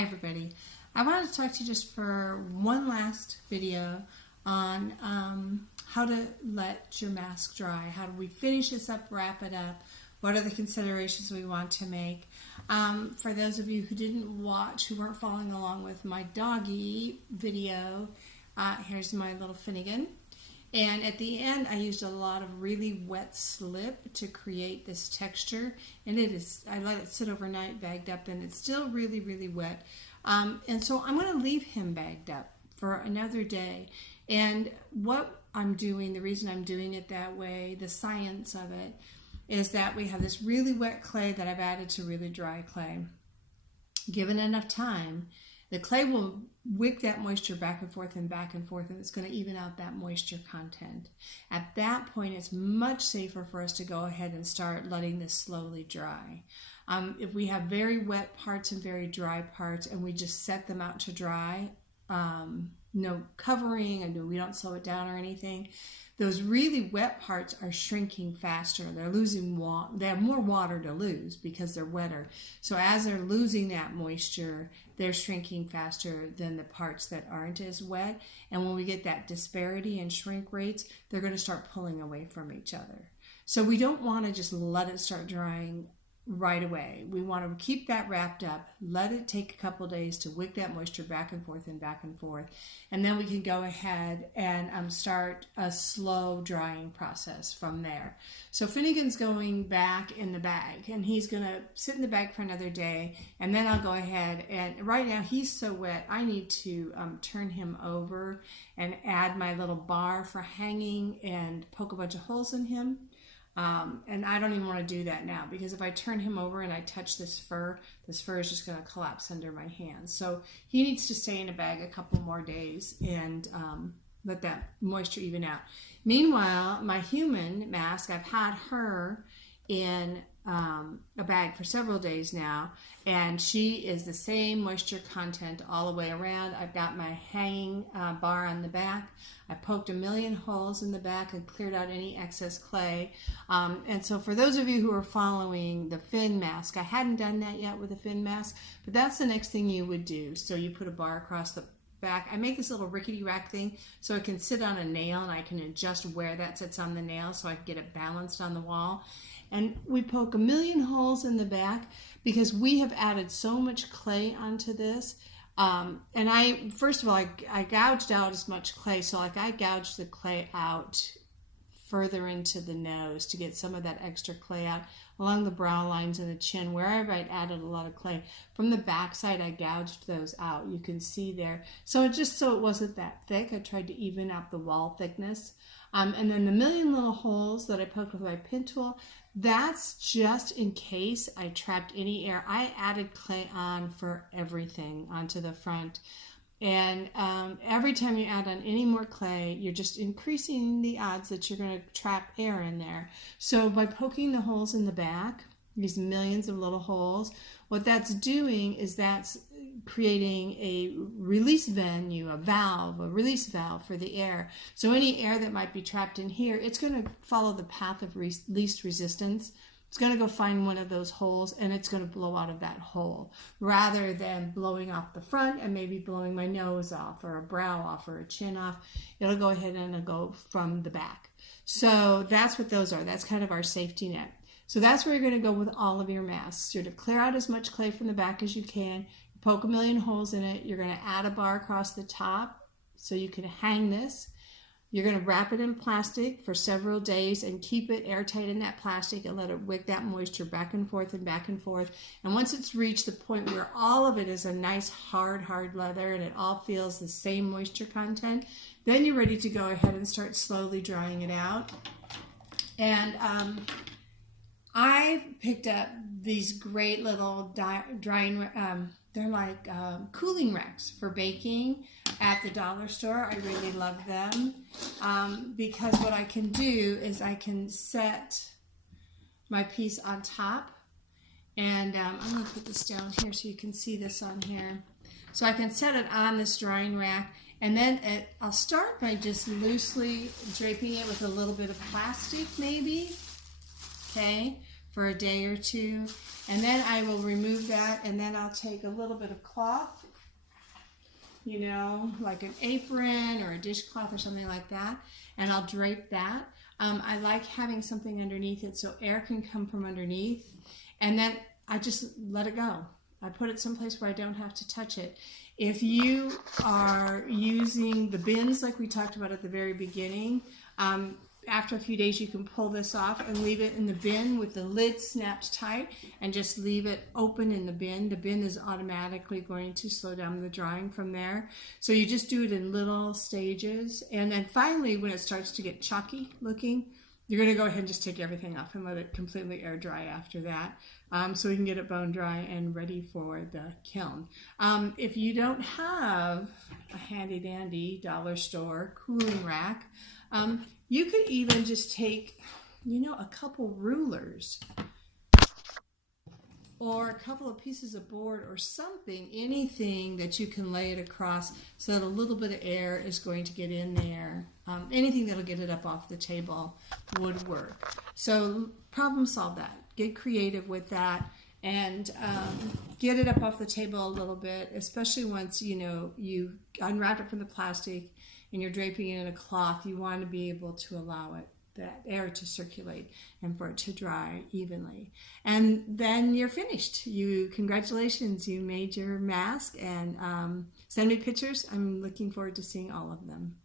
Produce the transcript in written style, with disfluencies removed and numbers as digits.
Hi everybody. I wanted to talk to you just for one last video on how to let your mask dry. How do we finish this up, wrap it up? What are the considerations we want to make? For those of you who didn't watch, who weren't following along with my doggy video, here's my little Finnegan. And at the end, I used a lot of really wet slip to create this texture. And I let it sit overnight bagged up, and it's still really, really wet. And so I'm going to leave him bagged up for another day. And what I'm doing, the reason I'm doing it that way, the science of it, is that we have this really wet clay that I've added to really dry clay. Given enough time, the clay will wick that moisture back and forth, and it's going to even out that moisture content. At that point, it's much safer for us to go ahead and start letting this slowly dry. If we have very wet parts and very dry parts, and we just set them out to dry, no covering, and we don't slow it down or anything, those really wet parts are shrinking faster. They're losing water. They have more water to lose because they're wetter. So as they're losing that moisture, they're shrinking faster than the parts that aren't as wet. And when we get that disparity in shrink rates, they're going to start pulling away from each other. So we don't want to just let it start drying right away. We want to keep that wrapped up, let it take a couple days to wick that moisture back and forth, and then we can go ahead and start a slow drying process from there. So Finnegan's going back in the bag, and he's going to sit in the bag for another day, and then I'll go ahead, and right now he's so wet I need to turn him over and add my little bar for hanging and poke a bunch of holes in him. And I don't even want to do that now, because if I turn him over and I touch this fur is just going to collapse under my hands. So he needs to stay in a bag a couple more days and let that moisture even out. Meanwhile, my human mask, I've had her in a bag for several days now, and she is the same moisture content all the way around. I've got my hanging bar on the back. I poked a million holes in the back and cleared out any excess clay. And so for those of you who are following the fin mask, I hadn't done that yet with the fin mask, but that's the next thing you would do. So you put a bar across the back. I make this little rickety rack thing so it can sit on a nail, and I can adjust where that sits on the nail so I can get it balanced on the wall. And we poke a million holes in the back because we have added so much clay onto this. And first of all, I gouged out as much clay. So like I gouged the clay out further into the nose to get some of that extra clay out along the brow lines and the chin, wherever I'd added a lot of clay. From the back side, I gouged those out. You can see there. So it wasn't that thick, I tried to even out the wall thickness. And then the million little holes that I poked with my pin tool, that's just in case I trapped any air. I added clay on for everything onto the front. And every time you add on any more clay, you're just increasing the odds that you're going to trap air in there. So by poking the holes in the back, these millions of little holes, what that's doing is that's creating a release venue, a release valve for the air. So any air that might be trapped in here, it's going to follow the path of least resistance. It's going to go find one of those holes, and it's going to blow out of that hole, rather than blowing off the front and maybe blowing my nose off or a brow off or a chin off. It'll go ahead and it'll go from the back. So that's what those are. That's kind of our safety net. So that's where you're going to go with all of your masks. You're to clear out as much clay from the back as you can. Poke a million holes in it. You're going to add a bar across the top so you can hang this. You're going to wrap it in plastic for several days and keep it airtight in that plastic and let it wick that moisture back and forth. And once it's reached the point where all of it is a nice hard leather and it all feels the same moisture content, then you're ready to go ahead and start slowly drying it out. And I picked up these great little drying they're like cooling racks for baking at the dollar store. I really love them because what I can do is I can set my piece on top, and I'm going to put this down here so you can see this on here. So I can set it on this drying rack, and then I'll start by just loosely draping it with a little bit of plastic maybe, okay? for a day or two. And then I will remove that, and then I'll take a little bit of cloth, you know, like an apron or a dishcloth or something like that, and I'll drape that. I like having something underneath it so air can come from underneath, and then I just let it go. I put it someplace where I don't have to touch it. If you are using the bins like we talked about at the very beginning, after a few days you can pull this off and leave it in the bin with the lid snapped tight and just leave it open in the bin. The bin is automatically going to slow down the drying from there. So you just do it in little stages, and then finally when it starts to get chalky looking, you're going to go ahead and just take everything off and let it completely air dry after that, so we can get it bone dry and ready for the kiln. If you don't have a handy dandy dollar store cooling rack, you could even just take, you know, a couple rulers or a couple of pieces of board or something, anything that you can lay it across so that a little bit of air is going to get in there. Anything that'll get it up off the table would work. So problem solve that. Get creative with that, and get it up off the table a little bit, especially once, you know, you unwrap it from the plastic and you're draping it in a cloth. You want to be able to allow it, that air to circulate and for it to dry evenly. And then you're finished. Congratulations, you made your mask, and send me pictures. I'm looking forward to seeing all of them.